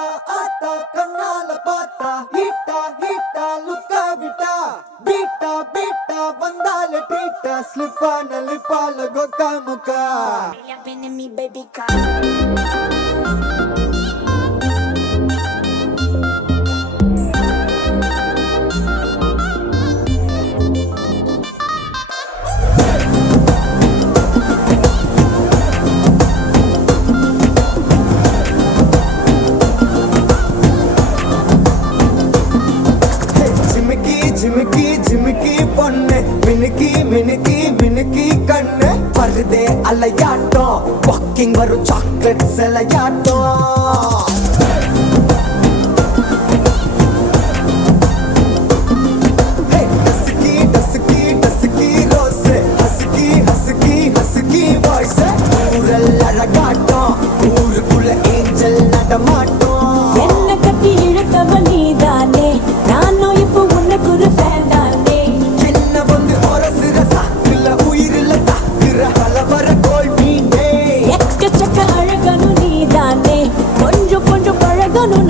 ஆத்தா ஆத்தா கண்ணால பார்த்தா ஹீட்டா ஹீட்டா லுக்கா விட்டா பீட்டா பீட்டா வந்தால ட்ரீட்டா ஸ்லிப்பான லிப்பால கொக்கா முக்கா baby ஜிமிக்கி ஜிமிக்கி பொண்ணு மினுக்கி மினுக்கி மினுக்கி கண்ணு வருதே அலையாட்டம் வாக்கிங் வரும் சாக்லேட் சிலையாட்டம் ஊருக்குள்ள ஏஞ்சல் நடமாட்டோம் என்ன கட்டி இழுத்தவ நீதானே நானும் இப்போ உனக்கு ஒரு ஃபேன் தானே என்ன வந்து ஒரசுற சாக்குல உயிரில தாக்குற பலவர கோல் மீனே எக்கச்சக்க அழகனும் நீதானே கொஞ்சம் கொஞ்சம் பழகணும்